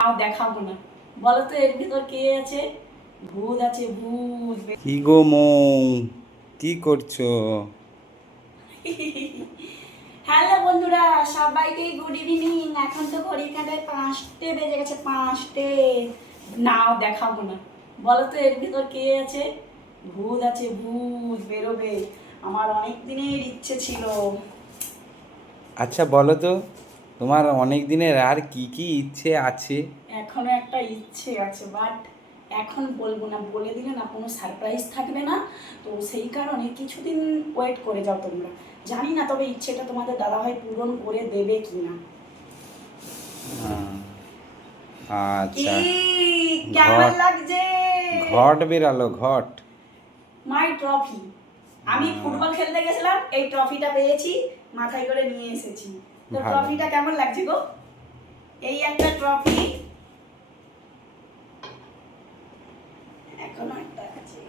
দেখাবো না, বলো তো এর ভিতর কে আছে? ভূত আছে, ভূত। কি গো মৌ, কি করছো? হ্যালো বন্ধুরা, সবাইকে গুড ইভিনিং। এখন তো ঘড়ির কাঁটায় 5টে বেজে গেছে, 5টে। নাও দেখাবো না, বলো তো এর ভিতর কে আছে? ভূত আছে, ভূত বেরোবে। আমার অনেক দিনের ইচ্ছে ছিল। আচ্ছা বলো তো, তোমার অনেক দিনের আর কি কি ইচ্ছে আছে? এখনো একটা ইচ্ছে আছে, বাট এখন বলবো না, বলে দিলে না কোনো সারপ্রাইজ থাকবে না। তো সেই কারণে কিছুদিন ওয়েট করে যাও তোমরা। জানি না তবে ইচ্ছেটা তোমাদের দাদাভাই পূরণ করে দেবে কি না। কি আচ্ছা। কেমন ঘট, লাগছে? ঘট বেরালো ঘট। মাই ট্রফি। আমি ফুটবল খেলতে গেছিলাম, এই ট্রফিটা পেয়েছি, মাথায় করে নিয়ে এসেছি। তো ভালো। ট্রফিটা কেমন লাগছে গো? এই একটা ট্রফি, এখনো একটা আছে।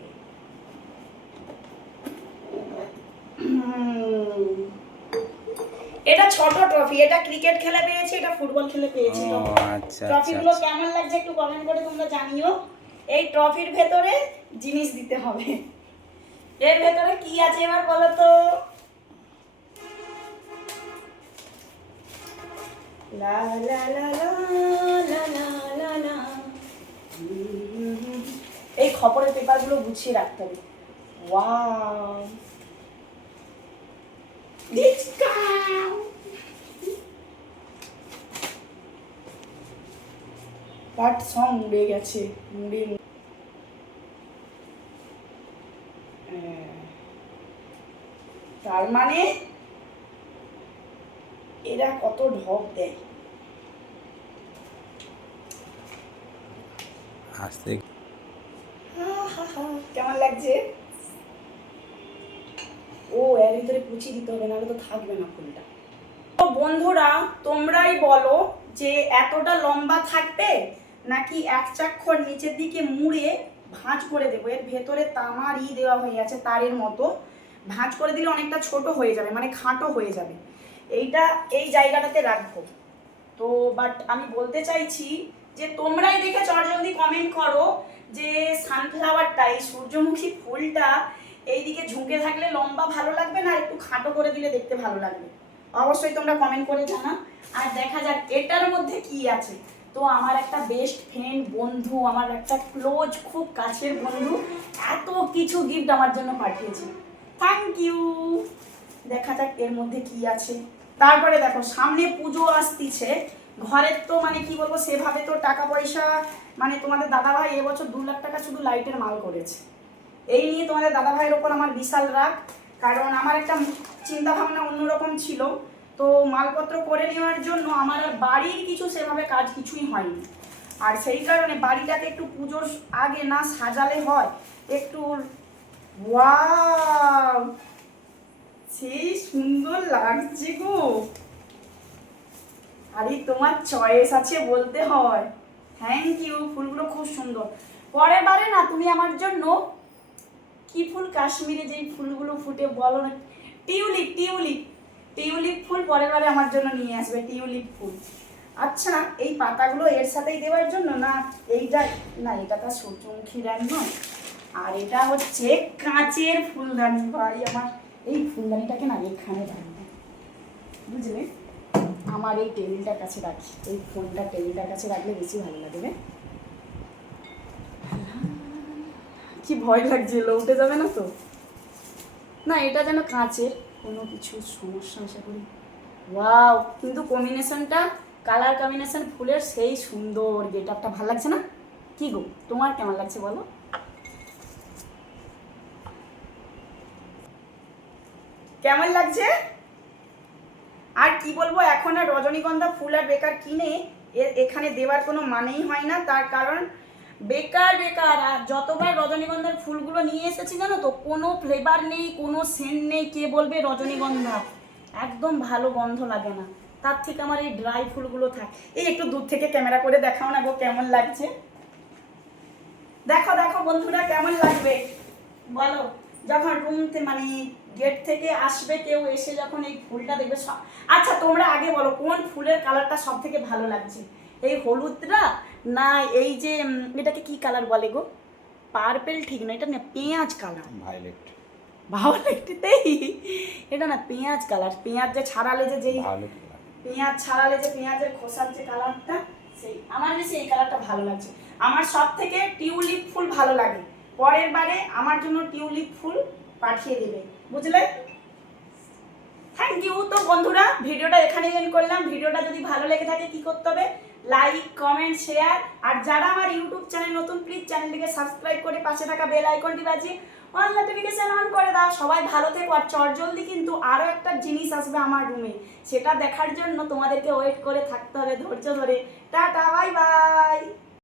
এটা ছোট ট্রফি, এটা ক্রিকেট খেলে পেয়েছি, এটা ফুটবল খেলে পেয়েছি। ও আচ্ছা আচ্ছা ট্রফিগুলো আচ্ছা। কেমন লাগছে একটু কমেন্ট করে তোমরা জানিও। এই ট্রফির ভেতরে জিনিস দিতে হবে। এর ভেতরে কি আছে এবার বলো তো? লা লা লা লা লা লা লা লা। এই খবরের পেপারগুলো গুছিয়ে রাখতে হবে। ওয়াও, ডিসকাউ। বাট সং উড়ে গেছে, মুড়ে। তার মানে এরা কত ঢপ দেয়। আস্তে। কেমন লাগছে? ও এর ভিতরে কুচি দিতে হবে, নাহলে তো থাকবে না ফুলটা। তো বন্ধুরা তোমরাই বলো যে এতটা লম্বা থাকবে নাকি এক চাক্ষর নিচের দিকে মুড়ে ভাঁজ করে দেবো। এর ভেতরে তামার দেওয়া হয়ে আছে, তারের মতো। ভাঁজ করে দিলে অনেকটা ছোট হয়ে যাবে, মানে খাটো হয়ে যাবে। এইটা এই জায়গাটাতে রাখবো। তো বাট আমি বলতে চাইছি যে তোমরাই দেখে চটজলদি কমেন্ট করো যে সানফ্লাওয়ারটা, এই সূর্যমুখী ফুলটা এইদিকে ঝুঁকে থাকলে লম্বা ভালো লাগবে না একটু খাটো করে দিলে দেখতে ভালো লাগবে। অবশ্যই তোমরা কমেন্ট করে জানা। আর দেখা যাক এটার মধ্যে কি আছে। তো আমার একটা বেস্ট ফ্রেন্ড বন্ধু, আমার একটা ক্লোজ খুব কাছের বন্ধু এত কিছু গিফট আমার জন্য পাঠিয়েছে। Thank you. দেখা যাক এর মধ্যে কি আছে। তারপরে দেখো সামনে পুজো আসতিছে, ঘরের তো মানে কি বলবো সেভাবে তো টাকা পয়সা, মানে তোমাদের দাদাভাই এবছর 2 লাখ টাকা শুধু লাইটের মাল করেছে। এই নিয়ে তোমাদের দাদাভাইয়ের ওপর আমার বিশাল রাগ, কারণ আমার একটা চিন্তা ভাবনা অন্যরকম ছিল। তো মালপত্র করে নেওয়ার জন্য আমার বাড়ির কিছু সেভাবে কাজ কিছুই হয়নি। আর সেই কারণে বাড়িটাকে একটু পুজোর আগে না সাজালে হয় একটু। ওয়াও, সেই সুন্দর লাগছে গো। আরে তোমার চয়েস আছে বলতে হয়। থ্যাংক ইউ, ফুলগুলো খুব সুন্দর। পরের বারে না তুমি আমার জন্য কি ফুল, কাশ্মীরে যেই ফুলগুলো ফুটে বলো না, টিউলিপ, টিউলিপ, টিউলিপ ফুল পরের বারে আমার জন্য নিয়ে আসবে, টিউলিপ ফুল। আচ্ছা এই পাতাগুলো এর সাথেই দেওয়ার জন্য না? এইটা না, এটা তো সূর্যমুখী রানী নয়, আর এটা হচ্ছে কাঁচের ফুলদানি। ভাই আমার এই ফুলদানিটাকে না এখানে রাখবে, বুঝলে? আমার এই টেবিলটার কাছে রাখি, এই ফোনটা টেবিলটার কাছে রাখলে বেশি ভালো লাগবে। কি ভয় লাগছে, উঠে যাবে না তো? না এটা যেন কাঁচের, কোনো কিছু সমস্যা আশা করি। ওয়াও, কিন্তু কম্বিনেশনটা, কালার কম্বিনেশন ফুলের সেই সুন্দর, গেটআপটা ভালো লাগছে না? কি গো তোমার কেমন লাগছে বলো? কেমন লাগছে? আর কি বলবো, এখন আর রজনীগন্ধা ফুল আর বেকার কিনে এখানে দেওয়ার কোনো মানেই হয় না, তার কারণ বেকার বেকার। আর যতবার রজনীগন্ধার ফুলগুলো নিয়ে এসেছি জানো তো, কোনো ফ্লেভার নেই, কোনো সেন্ট নেই। কে বলবে রজনীগন্ধা, একদম ভালো গন্ধ লাগে না। তার থেকে আমার এই ড্রাই ফুলগুলো থাক। এই একটু দূর থেকে ক্যামেরা করে দেখাও না গো কেমন লাগছে। দেখো দেখো বন্ধুরা কেমন লাগবে বলো, যখন রুম মানে গেট থেকে আসবে কেউ, এসে যখন এই ফুলটা দেখবে। আচ্ছা তোমরা আগে বলো কোন ফুলের কালারটা সব থেকে ভালো লাগছে। এই হলুদটা না এই যে এটাকে কি কালার বলে গো, পার্পেল ঠিক না, এটা না পেঁয়াজ কালার, ভায়োলেট। ভায়োলেটতেই এটা না পেঁয়াজ কালার, পেঁয়াজ যে ছাড়ালে যে যেই ভায়োলেট। পেঁয়াজ ছাড়ালে যে পেঁয়াজের খোসার যে কালারটা, সেই আমার বেশি এই কালারটা ভালো লাগছে। আমার সব থেকে টিউলিপ ফুল ভালো লাগে, পরের বারে আমার জন্য টিউলিপ ফুল পাঠিয়ে দেবে, বুঝলে? Thank you. তো বন্ধুরা ভিডিওটা এখানে এন্ড করলাম। ভিডিওটা যদি ভালো লেগে থাকে কি করতে হবে, লাইক কমেন্ট শেয়ার, আর যারা আমার ইউটিউব চ্যানেল নতুন প্লিজ চ্যানেলটিকে সাবস্ক্রাইব করে পাশে থাকা বেল আইকনটি বাজিয়ে অল নোটিফিকেশন অন করে দাও। সবাই ভালো থেকো, আর চটজলদি কিন্তু আরও একটা জিনিস আসবে আমার রুমে, সেটা দেখার জন্য তোমাদেরকে ওয়েট করে থাকতে হবে ধৈর্য ধরে। Tata, bye bye.